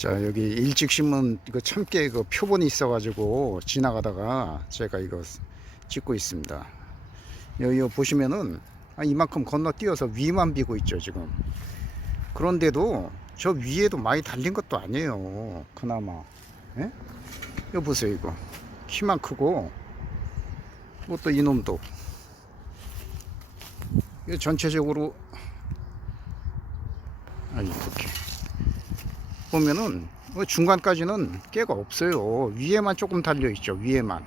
자 여기 일직신문 이거 참깨 그 표본이 있어가지고 지나가다가 제가 이거 찍고 있습니다. 여기 보시면은 아, 이만큼 건너뛰어서 위만 비고 있죠 지금. 그런데도 저 위에도 많이 달린 것도 아니에요. 그나마. 예? 이거 보세요 이거 키만 크고 뭐또 이놈도 이거 전체적으로 아 이렇게 보면은 뭐 중간까지는 깨가 없어요. 위에만 조금 달려 있죠. 위에만.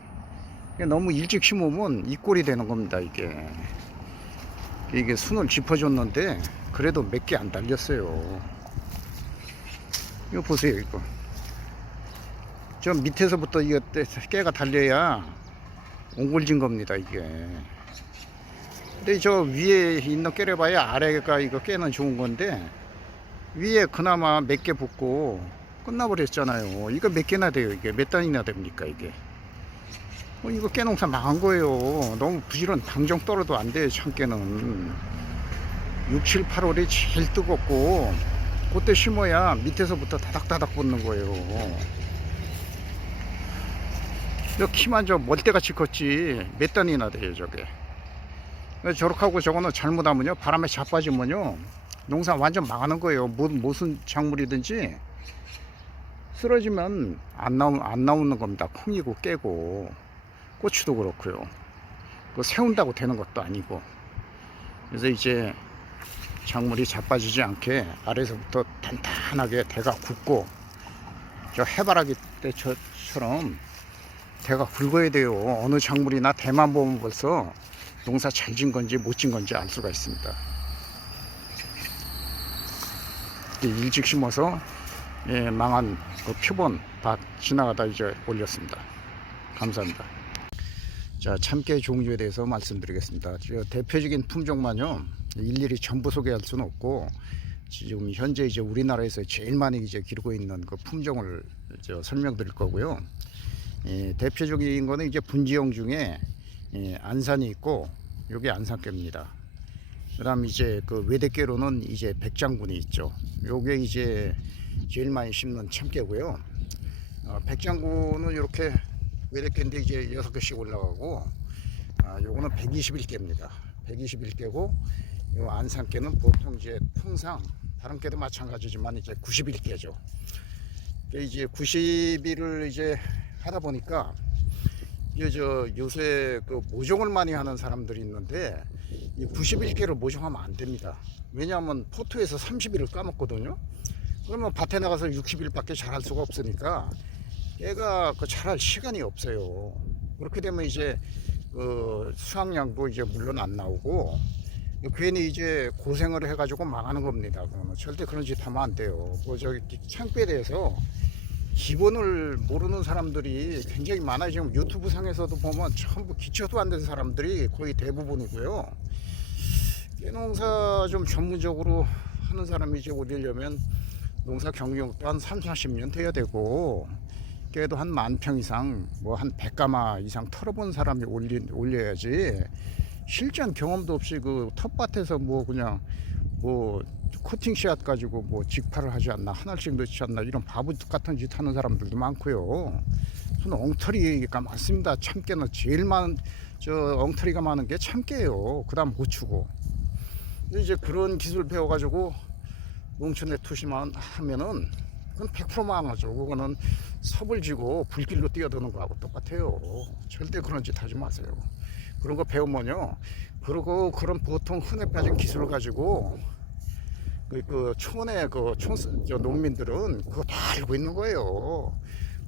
너무 일찍 심으면 이 꼴이 되는 겁니다. 이게 이게 순을 짚어줬는데 그래도 몇 개 안 달렸어요. 이거 보세요. 이거 저 밑에서부터 이거 깨가 달려야 옹골진 겁니다. 이게. 근데 저 위에 있는 깨려봐야 아래가 이거 깨는 좋은 건데 위에 그나마 몇 개 붙고 끝나버렸잖아요. 이거 몇 개나 돼요, 이게. 몇 단이나 됩니까, 이게. 어, 이거 깨농사 망한 거예요. 너무 부지런 당정 떨어도 안 돼요, 참깨는. 6, 7, 8월이 제일 뜨겁고, 그때 심어야 밑에서부터 다닥다닥 붙는 거예요. 저 키만 저 멀대같이 컸지, 몇 단이나 돼요, 저게. 저렇게 하고 저거는 잘못하면요, 바람에 자빠지면요, 농사 완전 망하는 거예요. 뭐, 무슨 작물이든지 쓰러지면 안 나오 안 나오는 겁니다. 콩이고 깨고 고추도 그렇고요. 그 세운다고 되는 것도 아니고. 그래서 이제 작물이 자빠지지 않게 아래서부터 단단하게 대가 굵고 저 해바라기 때처럼 대가 굵어야 돼요. 어느 작물이나 대만 보면 벌써 농사 잘 진 건지 못 진 건지 알 수가 있습니다. 일찍 심어서 예, 망한 그 표본 밭 지나가다 이제 올렸습니다. 감사합니다. 자, 참깨 종류에 대해서 말씀드리겠습니다. 저 대표적인 품종만요, 일일이 전부 소개할 수는 없고, 지금 현재 이제 우리나라에서 제일 많이 이제 기르고 있는 그 품종을 저 설명드릴 거고요. 예, 대표적인 거는 이제 분지용 중에 예, 안산이 있고, 여기 안산깨입니다. 그 다음 이제 그 외대깨로는 이제 백장군이 있죠. 요게 이제 제일 많이 심는 참깨고요. 어, 백장군은 이렇게 외대깨인데 이제 여섯 개씩 올라가고, 아, 요거는 121개입니다. 121개고, 요 안산깨는 보통 이제 통상 다른 깨도 마찬가지지만 이제 91개죠. 이제 90일을 이제 하다 보니까 저 요새 그 모종을 많이 하는 사람들이 있는데 이 91개를 모종하면 안 됩니다. 왜냐하면 포토에서 30일을 까먹거든요. 그러면 밭에 나가서 60일밖에 자랄 수가 없으니까 얘가 그 자랄 시간이 없어요. 그렇게 되면 이제 그 수확량도 이제 물론 안 나오고 괜히 이제 고생을 해가지고 망하는 겁니다. 그러면 절대 그런 짓 하면 안 돼요. 그 저기 창배에 대해서 기본을 모르는 사람들이 굉장히 많아요. 지금 유튜브 상에서도 보면 전부 기초도 안 된 사람들이 거의 대부분이고요. 깨농사 좀 전문적으로 하는 사람이 이제 올리려면 농사 경력도 한 3, 40년 돼야 되고 깨도 한 만 평 이상 뭐 한 100가마 이상 털어본 사람이 올리, 올려야지 실전 경험도 없이 그 텃밭에서 뭐 그냥 뭐 코팅 씨앗 가지고 뭐 직파를 하지 않나 하나씩 넣지 않나 이런 바보 같은 짓 하는 사람들도 많고요. 저는 엉터리가 많습니다. 참깨는 제일 많은 저 엉터리가 많은 게 참깨예요. 그다음 고추고. 이제 그런 기술 배워가지고 농촌에 투시만 하면은 그건 100% 망하죠. 그거는 섭을 지고 불길로 뛰어드는 거하고 똑같아요. 절대 그런 짓 하지 마세요. 그런 거 배우면요. 그리고 그런 보통 흔해 빠진 기술을 가지고 그, 그 촌의 그 촌, 저 농민들은 그거 다 알고 있는 거예요.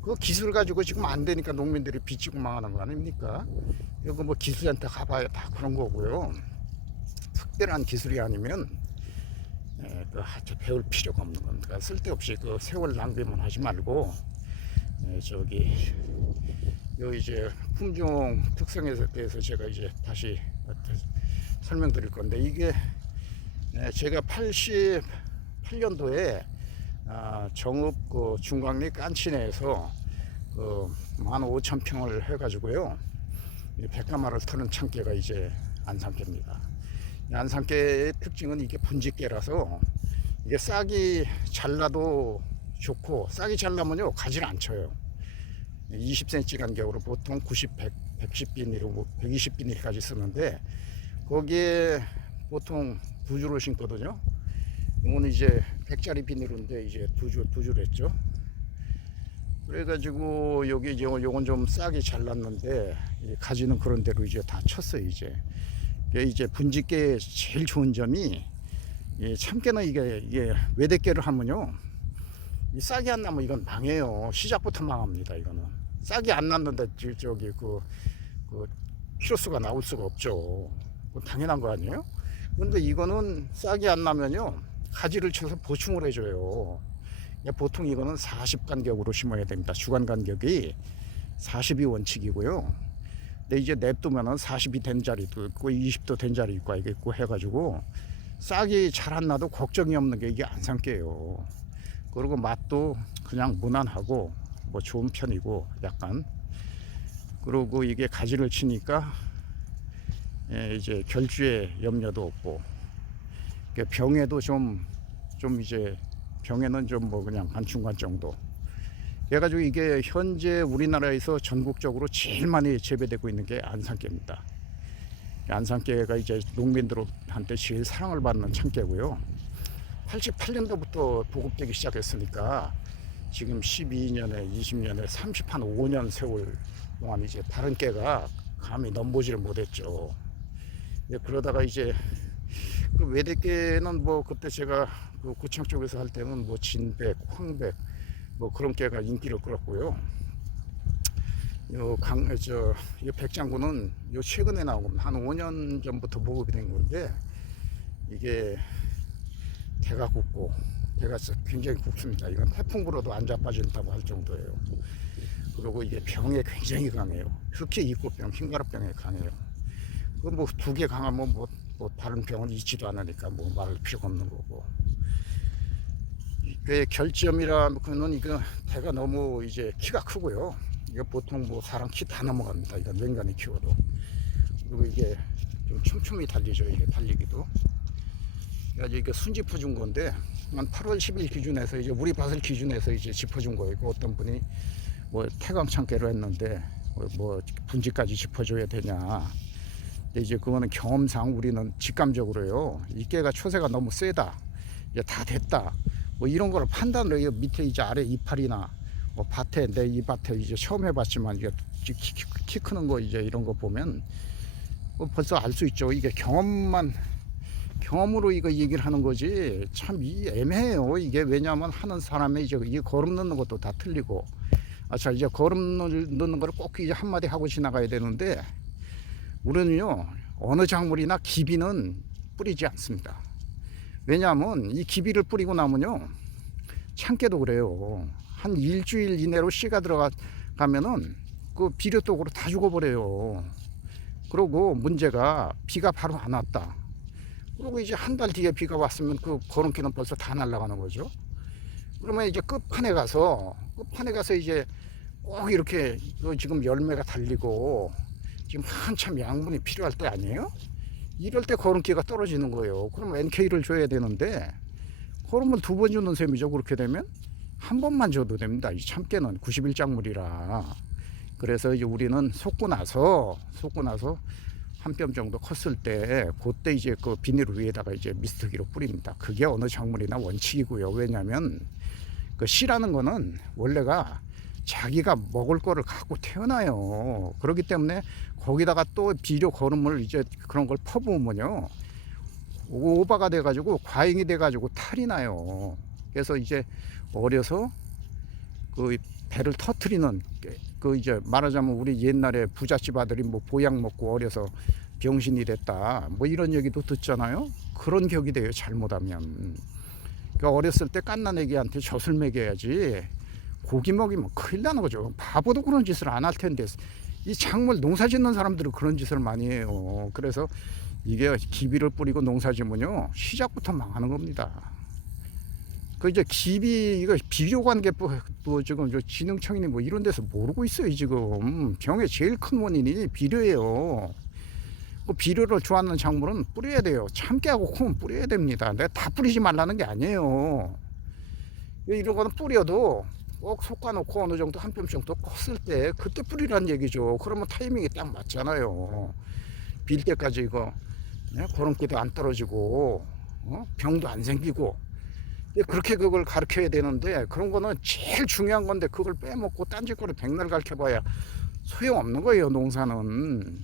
그 기술 가지고 지금 안 되니까 농민들이 빚지고 망하는 거 아닙니까? 이거 뭐 기술한테 가봐야 다 그런 거고요. 특별한 기술이 아니면 에, 그 아주 배울 필요가 없는 겁니다. 쓸데없이 그 세월 낭비만 하지 말고 에, 저기 요 이제 품종 특성에 대해서 제가 이제 다시 설명드릴 건데 이게 네, 제가 88년도에 아, 정읍 그 중광리 깐치내에서 그 15,000평을 해가지고요. 이 백가마를 터는 참깨가 이제 안산깨입니다. 이 안산깨의 특징은 이게 분지깨라서 이게 싹이 잘라도 좋고 싹이 잘 나면요 가지를 안 쳐요. 20cm 간격으로 보통 90, 100, 110비닐로 120비닐까지 쓰는데 거기에 보통 두 줄을 신거든요. 이거는 이제 100짜리 비닐인데 이제 두 줄, 두 줄 했죠. 그래가지고 여기 이제 요건 좀 싹이 잘 났는데 이 가지는 그런 대로 이제 다 쳤어요 이제. 이제 분짓계 제일 좋은 점이 이 참깨는 이게 이게 외대깨를 하면요 이 싹이 안 나면 이건 망해요 시작부터 망합니다 이거는 싹이 안 났는데 저- 저기 그, 그 키로수가 나올 수가 없죠 당연한 거 아니에요 근데 이거는 싹이 안 나면요 가지를 쳐서 보충을 해줘요. 예, 보통 이거는 40 간격으로 심어야 됩니다. 주간 간격이 40이 원칙이고요. 근데 이제 냅두면은 40이 된 자리도 있고 20도 된 자리 있고 있고 해가지고 싹이 잘 안 나도 걱정이 없는 게 이게 안산깨예요. 그리고 맛도 그냥 무난하고 뭐 좋은 편이고 약간. 그리고 이게 가지를 치니까 예, 이제 결주에 염려도 없고 이게 병에도 좀 좀 이제 병에는 좀 뭐 그냥 한 중간 정도 그래가지고 이게 현재 우리나라에서 전국적으로 제일 많이 재배되고 있는 게 안산깨입니다. 안산깨가 이제 농민들한테 제일 사랑을 받는 참깨고요. 88년도부터 보급되기 시작했으니까 지금 12년에 20년에 30, 한 5년 세월 동안 이제 다른 깨가 감히 넘보지를 못했죠. 예, 그러다가 이제 그 외대깨는 뭐 그때 제가 그 고창 쪽에서 할 때는 뭐 진백, 황백 뭐 그런 깨가 인기를 끌었고요. 요 강, 저, 이 백장군은 요 최근에 나온. 한 5년 전부터 보급이 된 건데, 이게 대가 굵고, 대가 굉장히 굵습니다. 이건 태풍 불어도 안 자빠진다고 할 정도예요. 그리고 이게 병에 굉장히 강해요. 특히 이꽃병, 흰가루병에 강해요. 그뭐두 개 강하면 뭐, 뭐 다른 병은 있지도 않으니까 뭐 말할 필요가 없는 거고. 이게 결점이라는 이거 대가 너무 이제 키가 크고요. 이거 보통 뭐 사람 키 다 넘어갑니다. 이건 냉간히 키워도. 그리고 이게 좀 촘촘히 달리죠. 이게 달리기도. 그래가지고 이게 순 짚어 준 건데 한 8월 10일 기준에서 이제 우리 밭을 기준해서 이제 짚어준 거예요. 그 어떤 분이 뭐 태강 참깨로 했는데 뭐- 뭐 분지까지 짚어줘야 되냐. 근데 이제 그거는 경험상 우리는 직감적으로요. 이 깨가 초세가 너무 세다. 이제 다 됐다. 뭐 이런 거를 판단을 해요. 밑에 이제 아래 이파리나 뭐 밭에 내 이 밭에 이제 처음 해봤지만 이게 키, 키, 키 크는 거 이제 이런 거 보면 뭐 벌써 알 수 있죠. 이게 경험만 경험으로 이거 얘기를 하는 거지 참 이 애매해요. 이게 왜냐하면 하는 사람의 이제 이게 거름 넣는 것도 다 틀리고 아자 이제 넣- 넣는 거를 꼭 이제 한 마디 하고 지나가야 되는데 우리는요 어느 작물이나 기비는 뿌리지 않습니다. 왜냐하면 이 기비를 뿌리고 나면요 참깨도 그래요. 한 일주일 이내로 씨가 들어가면은 그 비료 쪽으로 다 죽어버려요. 그리고 문제가 비가 바로 안 왔다. 그리고 이제 한 달 뒤에 비가 왔으면 그 거름기는 벌써 다 날아가는 거죠. 그러면 이제 끝판에 가서 끝판에 가서 이제 꼭 이렇게 그 지금 열매가 달리고 지금 한참 양분이 필요할 때 아니에요? 이럴 때 거름기가 떨어지는 거예요. 그럼 NK를 줘야 되는데 거름을 두 번 주는 셈이죠. 그렇게 되면 한 번만 줘도 됩니다. 이 참깨는 91작물이라. 그래서 이제 우리는 솟고 나서 솟고 나서 한 뼘 정도 컸을 때 그때 이제 그 비닐 위에다가 이제 미스트기로 뿌립니다. 그게 어느 작물이나 원칙이고요. 왜냐하면 그 씨라는 거는 원래가 자기가 먹을 거를 갖고 태어나요. 그렇기 때문에 거기다가 또 비료 거름을 이제 그런 걸 퍼부으면요. 오바가 돼가지고 과잉이 돼가지고 탈이 나요. 그래서 이제 어려서 그 배를 터트리는 그 이제 말하자면 우리 옛날에 부잣집 아들이 뭐 보약 먹고 어려서 병신이 됐다 뭐 이런 얘기도 듣잖아요. 그런 격이 돼요. 잘못하면. 그러니까 어렸을 때 깐난 애기한테 젖을 먹여야지 고기 먹이면 큰일 나는 거죠. 바보도 그런 짓을 안 할 텐데 이 작물 농사 짓는 사람들은 그런 짓을 많이 해요. 그래서 이게 기비를 뿌리고 농사 지면요 시작부터 망하는 겁니다. 그 이제 기비 이거 비료 관계 뭐, 뭐 지금 저 진흥청이니 뭐 이런 데서 모르고 있어요 지금 병의 제일 큰 원인이 비료예요. 그 비료를 좋아하는 작물은 뿌려야 돼요. 참깨하고 콩은 뿌려야 됩니다. 내가 다 뿌리지 말라는 게 아니에요. 이런 거는 뿌려도 꼭 솎아놓고 어느 정도 한 뼘 정도 컸을 때 그때 뿌리란 얘기죠. 그러면 타이밍이 딱 맞잖아요. 빌 때까지 이거 네? 고름기도 안 떨어지고 어? 병도 안 생기고 예, 그렇게 그걸 가르쳐야 되는데 그런 거는 제일 중요한 건데 그걸 빼먹고 딴짓거리 백날 가르쳐봐야 소용없는 거예요 농사는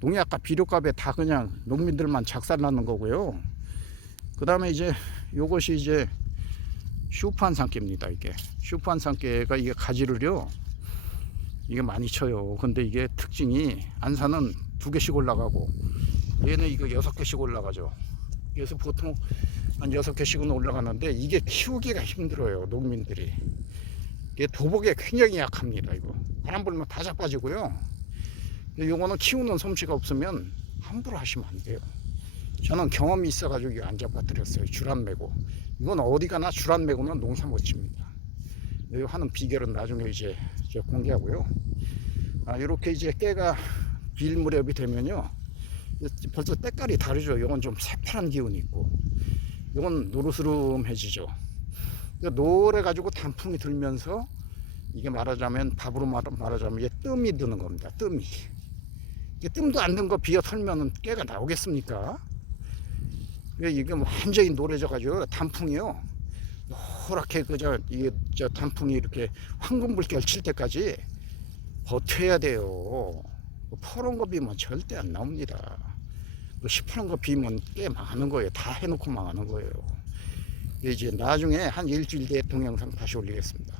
농약과 비료값에 다 그냥 농민들만 작살나는 거고요 그 다음에 이제 요것이 이제 슈판 산깨입니다 이게. 슈판 산깨가 이게 가지를요 이게 많이 쳐요. 근데 이게 특징이 안산은 두 개씩 올라가고 얘는 이거 여섯 개씩 올라가죠. 그래서 보통 한 여섯 개씩은 올라가는데 이게 키우기가 힘들어요 농민들이. 이게 도복에 굉장히 약합니다 이거. 바람 불면 다 자빠지고요. 요거는 키우는 솜씨가 없으면 함부로 하시면 안 돼요. 저는 경험이 있어가지고 안 잡아드렸어요 줄 안 매고 이건 어디 가나 줄안 매고는 농사 못 칩니다. 이 하는 비결은 나중에 이제 공개하고요. 아 이렇게 이제 깨가 빌 무렵이 되면요. 벌써 때깔이 다르죠. 이건 좀 새파란 기운이 있고. 이건 노르스름해지죠. 노래 가지고 단풍이 들면서 이게 말하자면 밥으로 말- 말하자면 이게 뜸이 드는 겁니다. 뜸이. 이게 뜸도 안 든 거 비어 털면은 깨가 나오겠습니까 이게 이게 뭐 완전히 노래져 가지고 단풍이요. 노랗게 그저 이게 저 단풍이 이렇게 황금 불결 칠 때까지 버텨야 돼요. 퍼런 거 비면 절대 안 나옵니다. 그 시퍼런 거 비면 꽤 망하는 거예요. 다 해놓고 망하는 거예요. 이제 나중에 한 일주일 뒤에 동영상 다시 올리겠습니다